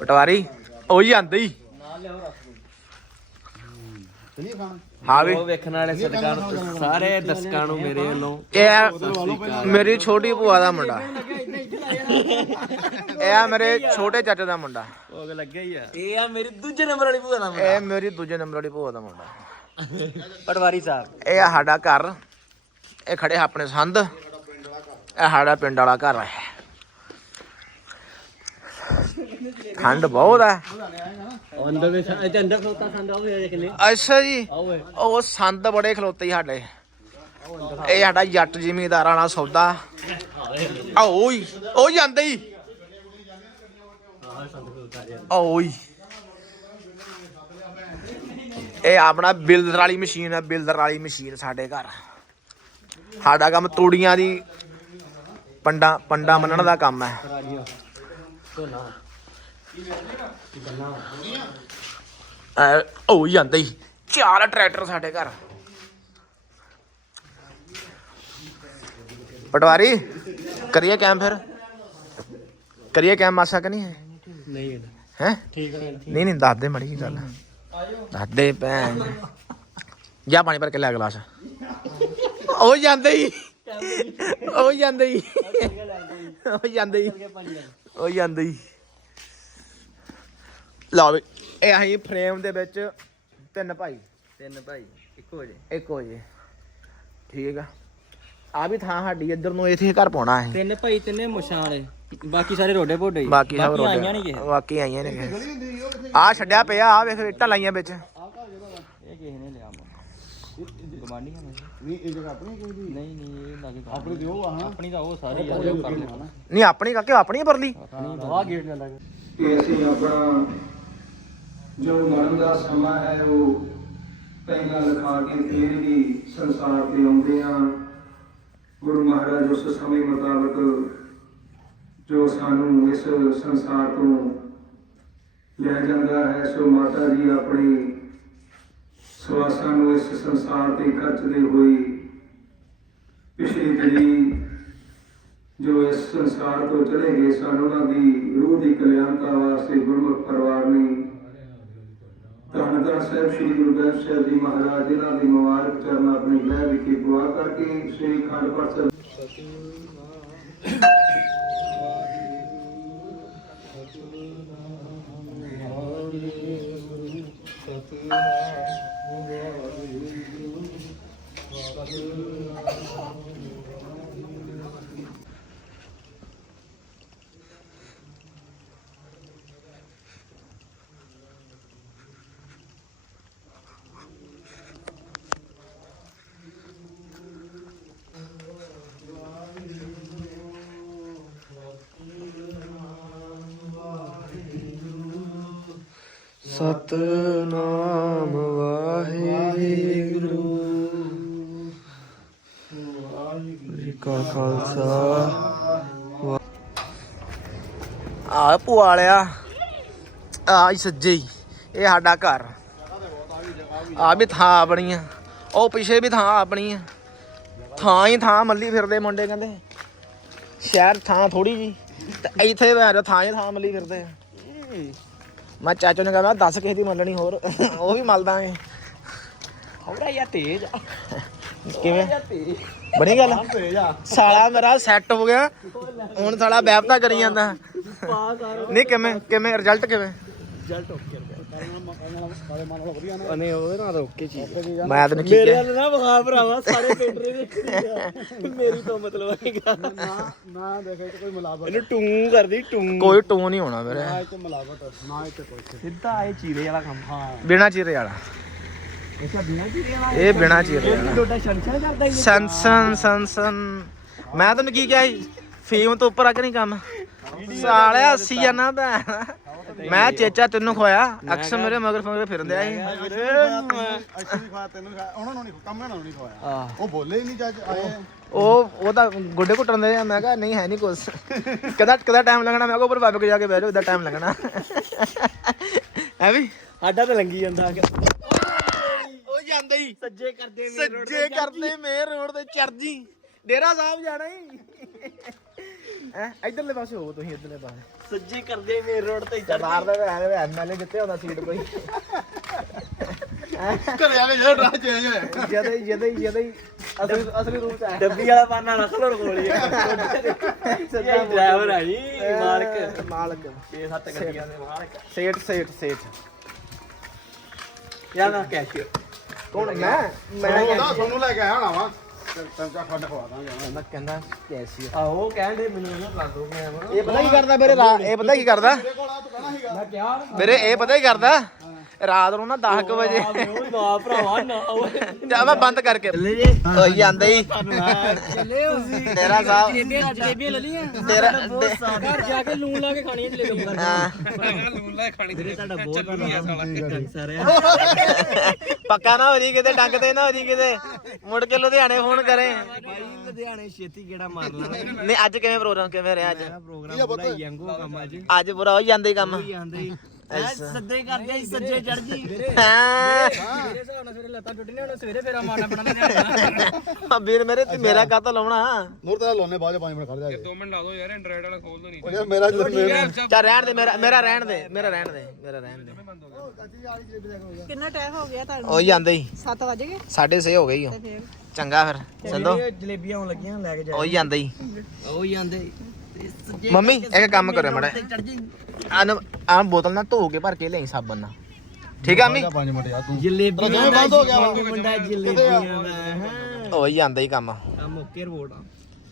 ਪਟਵਾਰੀ? ਉਹ ਹੀ ਆਂਦੇ ਹੀ। ਹਾਂ ਵੀ। ਉਹ ਵੇਖਣ ਵਾਲੇ ਸਦਕਾਂ ਨੂੰ ਸਾਰੇ ਦਰਸ਼ਕਾਂ ਨੂੰ ਮੇਰੇ ਵੱਲੋਂ ਇਹ ਮੇਰੀ ਛੋਟੀ ਭੂਆ ਦਾ ਮੁੰਡਾ। ਇਹ ਆ ਮੇਰੇ ਛੋਟੇ ਚਾਚੇ ਦਾ ਮੁੰਡਾ। ਭੋਗ ਲੱਗੇ ਹੀ ਆ। ਇਹ ਆ ਮੇਰੀ ਦੂਜੇ ਨੰਬਰ ਵਾਲੀ ਭੂਆ ਦਾ ਇਹ ਮੇਰੀ ਦੂਜੇ ਨੰਬਰ ਵਾਲੀ ਭੂਆ ਦਾ ਮੁੰਡਾ। ਪਟਵਾਰੀ ਸਾਹਿਬ। ਇਹ ਆ ਸਾਡਾ ਘਰ। ਇਹ ਖੜੇ ਆਪਣੇ ਸੰਦ। ਇਹ ਸਾਡਾ ਪਿੰਡ ਵਾਲਾ ਘਰ ਹੈ ਠੰਡ ਬਹੁਤ ਹੈ। ਅੰਦਰ ਦੇ ਇਹ ਅੰਦਰ ਖੋਤਾ ਸੰਦਾ ਉਹ ਵੇਖ ਲੈ। ਅੱਛਾ ਜੀ। ਉਹ ਸੰਦ ਬੜੇ ਖਲੋਤੇ ਸਾਡੇ। ਇਹ ਸਾਡਾ ਜੱਟ ਜ਼ਿਮੀਂਦਾਰਾਂ ਵਾਲਾ ਸੌਦਾ। ਆ ਓਈ ਉਹ ਜਾਂਦੇ ਹੀ। ਓਈ ਇਹ ਆਪਣਾ ਬਿਲਡਰ ਵਾਲੀ ਮਸ਼ੀਨ ਹੈ ਬਿਲਡਰ ਵਾਲੀ ਮਸ਼ੀਨ ਸਾਡੇ ਘਰ। ਸਾਡਾ ਕੰਮ ਤੂੜੀਆਂ ਦੀ ਪੰਡਾ ਪੰਡਾ ਮੰਨਣ ਦਾ ਕੰਮ ਹੈ। ਐ ਉਹ ਜਾਂਦੇ ਹੀ। ਚਾਰ ਟਰੈਕਟਰ ਸਾਡੇ ਘਰ। ਪਟਵਾਰੀ ਕਰੀਏ ਕੈਮ ਫਿਰ? ਕਰੀਏ ਕੈਮ ਮਾਸਾ ਕਿ ਨਹੀਂ? ਹੈ ਨਹੀਂ। ਹੈ? ਠੀਕ ਹੈ ਨਹੀਂ ਨਹੀਂ ਦੱਸ ਦੇ ਮੜੀ ਗੱਲ। ਦੱਸ ਦੇ ਭੈਣ। ਜਾ ਪਾਣੀ ਭਰ ਕੇ ਲੈ ਗਲਾਸ। ਉਹ ਜਾਂਦੇ ਹੀ। ਉਹ ਜਾਂਦੇ ਹੀ। ਉਹ ਜਾਂਦੇ ਹੀ। ਉਹ ਜਾਂਦੇ ਹੀ। ਲਓ ਵੀ। ਇਹ ਅਸੀਂ ਫਰੇਮ ਦੇ ਵਿੱਚ ਤਿੰਨ ਭਾਈ। ਤਿੰਨ ਭਾਈ ਇੱਕੋ ਜੇ ਇੱਕ ਹੋ ਜੇ ਠੀਕ ਆ। ਆ ਵੀ ਥਾਂ ਸਾਡੀ ਇੱਧਰ ਨੂੰ ਇੱਥੇ ਘਰ ਪਾਉਣਾ ਹੈ ਤਿੰਨ ਭਾਈ ਤਿੰਨੇ ਮੁਛਾਂ ਵਾਲੇ ਬਾਕੀ ਸਾਰੇ ਰੋਡੇ ਪੋਡੇ ਬਾਕੀ ਸਭ ਰੋਡੇ। ਆਈਆਂ ਨਹੀਂ ਕਿਸੇ। ਬਾਕੀ ਆਈਆਂ ਨੇ ਆ ਛੱਡਿਆ ਪਿਆ ਆ ਵੇਖ ਇੱਟਾਂ ਲਾਈਆਂ ਵਿੱਚ। ਇਹ ਕਿਸੇ ਨੇ ਲਿਆ ਗਮਾਂਡੀ ਹਾਂ ਨਹੀਂ ਇਹ ਜਗ੍ਹਾ ਆਪਣੀ ਕੋਈ ਦੀ? ਨਹੀਂ ਨਹੀਂ ਇਹ ਲਾਗੇ ਆਪਣੀ ਦਿਓ ਆ ਹਾਂ। ਆਪਣੀ ਤਾਂ ਉਹ ਸਾਰੀ ਆ ਜੋ ਕਰ ਲਿਆ ਨਹੀਂ ਆਪਣੀ ਕਾਕੇ ਆਪਣੀ ਪਰਲੀ। ਆ ਗੇਟ ਨਾ ਲੱਗ ਕਿ। ਅਸੀਂ ਆਪਣਾ ਜੋ ਮਰਨ ਦਾ ਸਮਾਂ ਹੈ, ਉਹ ਪਹਿਲਾਂ ਲਿਖਾ ਕੇ ਫਿਰ ਵੀ ਸੰਸਾਰ ਤੇ ਆਉਂਦੇ ਆ। ਗੁਰੂ ਮਹਾਰਾਜ ਉਸ ਸਮੇਂ ਮੁਤਾਬਕ ਜੋ ਸਾਨੂੰ ਇਸ ਸੰਸਾਰ ਤੋਂ ਲੈ ਜਾਂਦਾ ਹੈ, ਸੋ ਮਾਤਾ ਜੀ ਆਪਣੀ ਸਵਾਸਾਂ ਨੂੰ ਇਸ ਸੰਸਾਰ ਤੇ ਖਰਚਦੇ ਹੋਏ ਪਿਛਲੀ ਪੀੜ੍ਹੀ ਜੋ ਇਸ ਸੰਸਾਰ ਤੋਂ ਚਲੇ ਗਏ ਸਨ, ਉਹਨਾਂ ਦੀ ਰੂਹ ਦੀ ਕਲਿਆਣਤਾ ਵਾਸਤੇ ਗੁਰਮੁਖ ਪਰਿਵਾਰ ਨੇ ਧੰਨ ਧੰਨ ਸਾਹਿਬ ਸ੍ਰੀ ਗੁਰੂ ਗ੍ਰੰਥ ਸਾਹਿਬ ਜੀ ਮਹਾਰਾਜ ਜਿਨ੍ਹਾਂ ਦੀ ਮੁਬਾਰਕ ਚਰਨ ਆਪਣੇ ਗ੍ਰਹਿ ਵਿਖੇ ਦੁਆ ਕਰਕੇ ਸ੍ਰੀ ਖੰਡ ਪਾਠ ਸਾਹਿਬ ਸਤਨਾਮ ਵਾਹਿਗੁਰੂ। ਜੀ ਕਾ ਖਾਲਸਾ। ਆ ਭੂਆ ਆ ਸੱਜੇ ਇਹ ਸਾਡਾ ਘਰ। ਆ ਵੀ ਥਾਂ ਆਪਣੀ ਆ। ਉਹ ਪਿਛੇ ਵੀ ਥਾਂ ਆਪਣੀ ਆ। ਥਾਂ ਹੀ ਥਾਂ ਮੱਲੀ ਫਿਰਦੇ ਮੁੰਡੇ ਕਹਿੰਦੇ। ਸ਼ਹਿਰ ਥਾਂ ਥੋੜੀ ਜੀ। ਤੇ ਇੱਥੇ ਮੈਂ ਥਾਂ ਹੀ ਥਾਂ ਮੱਲੀ ਫਿਰਦੇ ਆ। ਮੈਂ ਚਾਚਾ ਨੂੰ ਕਹਿੰਦਾ ਦੱਸ ਕਿਸੇ ਦੀ ਮੰਨਣੀ ਹੋਰ। ਉਹ ਵੀ ਮਲਦਾ ਏ ਹੌੜਾ ਯਾ ਤੇਜ ਕਿਵੇਂ? ਬਣੀ ਗੱਲ ਸਾਲਾ ਮੇਰਾ ਸੈੱਟ ਹੋ ਗਿਆ। ਹੁਣ ਸਾਲਾ ਬੈਪਤਾ ਕਰੀ ਜਾਂਦਾ। ਨਹੀਂ ਕਿਵੇਂ ਕਿਵੇਂ? ਰਿਜ਼ਲਟ ਕਿਵੇਂ? ਅਨੇ ਉਹਦੇ ਨਾਲ ਓਕੇ ਚੀਜ਼ ਮੈਂ ਤੈਨੂੰ ਕੀ ਮੇਰੇ ਕਿਹਾ ਵੱਲ ਨਾ ਵਿਖਾ ਭਰਾਵਾ ਸਾਰੇ ਪਿੰਡ ਦੇ ਦੇਖੀ ਆ। ਮੇਰੀ ਤੋਂ ਮਤਲਬ ਹੈਗਾ ਨਾ ਦੇਖੇ ਤੇ ਕੋਈ ਮਿਲਾਵਟ। ਇਹਨੂੰ ਟੂੰ ਕਰਦੀ ਟੂੰ। ਕੋਈ ਟੂ ਨਹੀਂ ਹੋਣਾ ਮੇਰੇ ਨਾ ਇੱਥੇ ਮਿਲਾਵਟ ਨਾ ਇੱਥੇ ਕੋਈ ਸਿੱਧਾ ਇਹ ਚੀਰੇ ਵਾਲਾ ਕੰਮ। ਹਾਂ। ਬਿਨਾ ਚੀਰੇ ਵਾਲਾ। ਇਹ ਬਿਨਾ ਚੀਰੇ ਵਾਲਾ? ਇਹ ਬਿਨਾ ਚੀਰੇ ਵਾਲਾ। ਤੁਹਾਡਾ ਸ਼ੰਸ਼ਾ ਕਰਦਾ ਹੀ ਸੰਸਨ ਸੰਸਨ ਮੈਂ ਤੈਨੂੰ ਕੀ ਕਿਹਾ ਸੀ? ਫੀਮ ਤੋਂ ਉੱਪਰ ਆ ਕਿ ਨਹੀਂ ਕੰਮ? ਸਾਲਿਆ 80 ਜਾਨਾ ਭੈਣ। ਮੈਂ ਚੇਚਾ ਤੈਨੂੰ ਖਵਾਇਆ ਅਕਸਰ ਮੇਰੇ ਮਗਰ ਫਗਰ ਫਿਰਦੇ ਆ ਸੀ ਖਾ ਤੈਨੂੰ ਖਾ ਉਹਨਾਂ ਨੂੰ ਨਹੀਂ ਕੰਮ ਨੂੰ ਨਹੀਂ ਖਵਾਇਆ। ਉਹ ਬੋਲੇ ਹੀ ਨਹੀਂ ਜੱਜ ਆਏ। ਉਹ ਉਹ ਤਾਂ ਗੁੱਡੇ ਘੁੱਟਣ ਦੇ ਆ ਮੈਂ ਕਿਹਾ ਨਹੀਂ ਹੈ ਨਹੀਂ ਕੁਛ। ਕਦਾ ਕਦਾ ਟਾਈਮ ਲੱਗਣਾ ਮੈਂ ਕਿਹਾ ਉੱਪਰ ਬਾਬੇ ਕੋਲ ਜਾ ਕੇ ਬਹਿ ਜਾਓ ਇਦਾਂ ਟਾਈਮ ਲੱਗਣਾ ਐ ਵੀ? ਸਾਡਾ ਤਾਂ ਲੰਗੀ ਜਾਂਦਾ ਉਹ ਜਾਂਦੇ ਹੀ। ਸੱਜੇ ਕਰਦੇ ਸੱਜੇ ਕਰਦੇ ਮੇਰ ਰੋਡ ਤੇ ਚਰਜੀ ਡੇਰਾ ਸਾਹਿਬ ਜਾਣਾ ਹੀ। ਐ ਇਧਰਲੇ ਪਾਸੇ ਹੋ ਤੁਸੀਂ ਇਧਰਲੇ ਪਾਸੇ। ਸੱਜੇ ਕਰਦੇ ਮੇਨ ਰੋਡ ਤੇ ਸਰਦਾਰ ਦਾ ਐਵੇਂ ਐਮਐਲਏ ਜਿੱਤੇ ਹੁੰਦਾ ਸੀਟ ਕੋਈ। ਘਰੇ ਆ ਕੇ ਜਿਹੜਾ ਡਰਾ ਚੇਂਜ ਹੋਇਆ। ਜਦੇ ਹੀ ਜਦੇ ਹੀ ਜਦੇ ਹੀ। ਅਸਲੀ ਅਸਲੀ ਰੂਪ ਚ ਆਇਆ। ਡੱਬੀ ਵਾਲਾ ਪਾਣਾ ਨਾ ਖਲੋਰ ਕੋਲੀ ਸੱਜਾ ਡਰਾਈਵਰ ਆ ਜੀ ਮਾਲਕ। ਮਾਲਕ। 6-7 ਗੱਡੀਆਂ ਦੇ ਮਾਲਕ। ਸੇਠ ਸੇਠ ਸੇਠ। ਯਾਰ ਨਾ ਕੈਸ਼ ਕੌਣ? ਮੈਂ? ਮੈਂ ਤੁਹਾਨੂੰ ਲੈ ਕੇ ਆਇਆ ਹੋਣਾ ਵਾ। ਚਮਚਾ ਖੰਡ ਖਵਾ ਦਾਂਗੇ ਮੈਂ ਕਹਿੰਦਾ ਕੈਸੀ ਮੈਨੂੰ ਨਾ ਦੋ ਮੈਂ ਇਹ ਪਤਾ ਕੀ ਕਰਦਾ ਮੇਰੇ ਇਹ ਪਤਾ ਕੀ ਕਰਦਾ? ਮੈਂ ਕਿਹਾ ਮੇਰੇ ਇਹ ਪਤਾ ਕੀ ਕਰਦਾ? ਰਾਤ ਨੂੰ ਨਾ 10 ਵਜੇ। ਨਾ ਭਰਾਵਾ ਨਾ ਓਏ ਤੇ ਮੈਂ ਬੰਦ ਕਰਕੇ। ਚੱਲੇ ਜੇ। ਹੋਈ ਜਾਂਦਾ ਹੀ। ਚੱਲੇ ਉਸੀ ਤੇਰਾ ਸਾਹਿਬ। ਜਲੇਬੀਆਂ ਜਲੇਬੀਆਂ ਲੈ ਲੀਆਂ ਤੇਰਾ ਘਰ ਜਾ ਕੇ ਲੂਣ ਲਾ ਕੇ ਖਾਣੀਆਂ ਜਲੇਬੀਆਂ ਹਾਂ। ਵੀਰੇ ਤੁਹਾਡਾ ਬਹੁਤ ਧੰਨਵਾਦ। ਸਾਰਿਆਂ ਪੱਕਾ ਨਾ ਹੋ ਜੀ ਕਿਤੇ ਡੰਗ ਤੇ ਨਾ ਹੋ ਜੀ ਕਿਤੇ। ਮੁੜ ਕੇ ਲੁਧਿਆਣੇ ਫੋਨ ਕਰੇ। ਭਾਈ ਲੁਧਿਆਣੇ ਛੇਤੀ ਕਿਹੜਾ ਮਾਰ ਲੈਣਾ ਨਹੀਂ ਅੱਜ ਕਿਵੇਂ ਪ੍ਰੋਗਰਾਮ ਕਿਵੇਂ ਰਿਹਾ ਅੱਜ? ਪ੍ਰੋਗਰਾਮ ਪੂਰਾ ਯੰਗੋ ਕੰਮ ਅੱਜ। ਅੱਜ ਪੂਰਾ ਹੋ ਜਾਂਦੇ ਕੰਮ ਜਾਂਦੇ ਸੱਦੇ ਕਰਦੇ ਸੀ ਸੱਜੇ ਚੜ ਜੀ ਮੇਰੇ ਹਾਂ। ਹਿਸਾਬ ਨਾਲ ਸਵੇਰੇ ਲੱਤਾਂ ਟੁੱਟਣੀਆਂ ਹੁਣ ਸਵੇਰੇ ਫੇਰਾ ਮਾਰਨਾ ਪੈਣਾ ਲੁਧਿਆਣੇ ਵੀਰ ਮੇਰੇ ਤੇ ਮੇਰਾ ਕਾਤਾ ਲਾਉਣਾ? ਨੂਰ ਤੇਰਾ ਲੋਨੇ ਬਾਅਦ 5 ਮਿੰਟ ਖੜ ਜਾ 2 ਮਿੰਟ ਲਾ ਦੋ ਯਾਰ ਐਂਡਰੋਇਡ ਵਾਲਾ ਖੋਲ ਦੋ ਨਹੀਂ ਯਾਰ ਮੇਰਾ ਜਦੋਂ ਚਾ ਰਹਿਣ ਦੇ ਮੇਰਾ ਮੇਰਾ ਰਹਿਣ ਦੇ ਮੇਰਾ ਰਹਿਣ ਦੇ ਮੇਰਾ ਰਹਿਣ ਦੇ। ਕਿੰਨਾ ਟਾਈਮ ਹੋ ਗਿਆ ਤੁਹਾਨੂੰ? ਹੋ ਜਾਂਦੇ ਹੀ। 7 ਵਜ ਗਏ? 6:30 ਹੋ ਗਈ ਚੰਗਾ ਫਿਰ ਸੰਦੋ ਜਲੇਬੀਆਂ ਆਉਣ ਲੱਗੀਆਂ ਲੈ ਕੇ ਜਾ। ਜਾਂਦੇ ਹੀ ਉਹ ਜਾਂਦੇ ਸੱਜੇ ਮੰਮੀ ਇੱਕ ਕੰਮ ਕਰਿਓ ਮੜਾ ਆਨ ਆ ਬੋਤਲ ਨਾਲ ਧੋ ਕੇ ਭਰ ਕੇ ਲਈ ਸਾਬਣ ਨਾਲ। ਠੀਕ ਆ ਮੰਮੀ? 5 ਮਿੰਟ ਯਾਰ ਤੂੰ। ਜਲੇਬੀਆਂ ਜਿਵੇਂ ਬੰਦ ਹੋ ਗਿਆ ਵਾ। ਮੁੰਡਾ ਜਲੇਬੀਆਂ ਦਾ ਹਾਂ। ਹੋ ਜਾਂਦਾ ਹੀ ਕੰਮ। ਕੰਮ ਓਕੇ ਰਿਪੋਰਟ ਆ।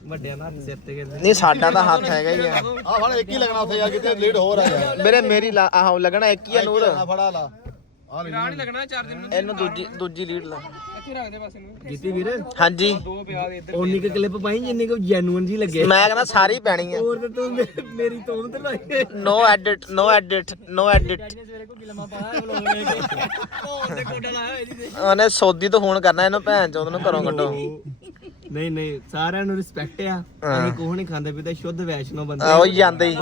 ਵੱਡਿਆਂ ਦਾ ਹੱਥ ਸਿਰ ਤੇ ਕਹਿੰਦੇ। ਨਹੀਂ ਸਾਡਾ ਤਾਂ ਹੱਥ ਹੈਗਾ ਹੀ ਆ। ਆ ਫੜ ਇੱਕ ਹੀ ਲੱਗਣਾ ਉੱਥੇ ਯਾਰ ਕਿਤੇ ਲੇਟ ਹੋ ਰਿਹਾ ਯਾਰ ਮੇਰੇ ਮੇਰੀ ਲਾ- ਆਹੋ ਲੱਗਣਾ ਇੱਕ ਹੀ ਆ ਨੂਰ। ਆ ਫੜਾ ਲਾ। ਆ ਲੈ ਨਹੀਂ ਲੱਗਣਾ ਚਾਰਜਰ ਨੂੰ। ਇਹਨੂੰ ਦੂਜੀ ਦੂਜੀ ਲੀਡ ਲਾ। ਇੱਥੇ ਰੱਖ ਦੇ ਬਸ ਇਹਨੂੰ। ਜੀਤੀ ਵੀਰ? ਹਾਂਜੀ ਦੋ ਪਿਆ ਦੇ ਇੱਧਰ ਉਨੀ ਕੁ ਕਲਿੱਪ ਪਾਈ ਜਿੰਨੀ ਕੁ ਜੈਨੂਨ ਜੀ ਲੱਗੇ। ਮੈਂ ਕਹਿੰਦਾ ਸਾਰੀ ਪੈਣੀ ਆ। ਹੋਰ ਤੇ ਤੂੰ ਮੇ- ਮੇਰੀ ਤੋਮਤ ਲਾਈ no edit no edit no edit ਸਵੇਰੇ ਕੋ ਗਿਲਮਾ ਪਾਇਆ ਵਲੋਗ ਨੇ ਕੇ। ਉਹ ਤੇ ਕੋਟਾ ਲਾਇਆ ਇਹਦੀ ਤੇ। ਉਹਨੇ ਸੌਦੀ ਤੋਂ ਫੋਨ ਕਰਨਾ ਇਹਨੂੰ ਭੈਣ ਚੋਦ ਨੂੰ ਘਰੋਂ ਕੱਢੋ। ਨਹੀਂ ਨਹੀਂ ਸਾਰਿਆਂ ਨੂੰ ਰਿਸਪੈਕਟ ਆ। ਅਸੀਂ ਕੋਹ ਨਹੀਂ ਖਾਂਦੇ ਪੀਤੇ ਸ਼ੁੱਧ ਵੈਸ਼ਨੋ ਬੰਦੇ ਆਹੋ ਹੀ ਜਾਂਦੇ ਹੀ।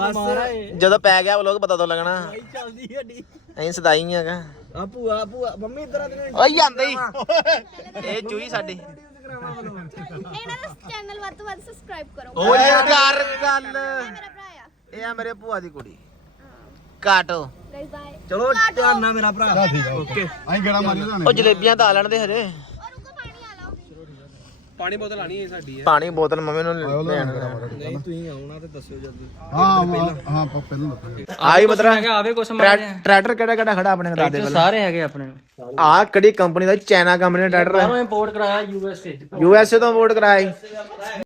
ਜਦੋਂ ਪੈ ਗਿਆ ਵਲੋਗ ਪਤਾ ਤੋਂ ਲੱਗਣਾ। ਭਾਈ ਚੱਲਦੀ ਸਾਡੀ। ਐਂ ਸਦਾਈ ਹੈਗਾ। ਆ ਭੂਆ ਭੂਆ ਮੰਮੀ ਇਧਰ ਆ ਤੈਨੂੰ ਓਏ ਜਾਂਦੇ ਹੀ। ਇਹ ਚੂਹੀ ਸਾਡੀ। ਇਹਨਾਂ ਦਾ ਚੈਨਲ ਵੱਧ ਤੋਂ ਵੱਧ ਸਬਸਕ੍ਰਾਈਬ ਕਰੋ। ਓਏ ਕਰ ਗੱਲ। ਮੇਰਾ ਭਰਾ ਆ। ਇਹ ਆ ਮੇਰੇ ਭੂਆ ਦੀ ਕੁੜੀ। ਕਾਟੋ। ਗਾਇਸ ਬਾਏ ਚਲੋ ਧਿਆਨ ਨਾਲ ਮੇਰਾ ਭਰਾ। ਠੀਕ ਆ ਓਕੇ। ਆਈ ਗੇੜਾ ਮਾਰੀ ਜਾਣੇ ਉਹ ਜਲੇਬੀਆਂ ਤਾਂ ਆ ਲੈਣ ਦੇ ਹਜੇ ਔਰ ਰੁਕੋ ਪਾਣੀ ਆ ਲਓ ਪਾਣੀ ਬੋਤਲ ਆਣੀ ਹੈ ਸਾਡੀ ਪਾਣੀ ਬੋਤਲ ਮੰਮੀ ਨੂੰ ਲੈਣ ਨਹੀਂ ਤੁਸੀਂ ਆਉਣਾ ਤੇ ਦੱਸਿਓ ਜਲਦੀ। ਹਾਂ ਹਾਂ ਹਾਂ ਪਹਿਲਾਂ ਆਈ ਮਤਰਾ ਆਵੇ ਕੁਛ ਟਰੈਕਟਰ ਕਿਹੜਾ ਕਿਹੜਾ ਖੜਾ ਆਪਣੇ ਨਾਲ ਦੇ ਪਹਿਲਾਂ ਸਾਰੇ ਹੈਗੇ ਆਪਣੇ ਆ ਕਿਹੜੀ ਕੰਪਨੀ ਦਾ? ਚਾਈਨਾ ਕੰਪਨੀ ਦਾ ਟਰੈਕਟਰ ਹੈ। ਇੰਪੋਰਟ ਕਰਾਇਆ U S A U S A ਤੋਂ ਇੰਪੋਰਟ ਕਰਾਇਆ ਸੀ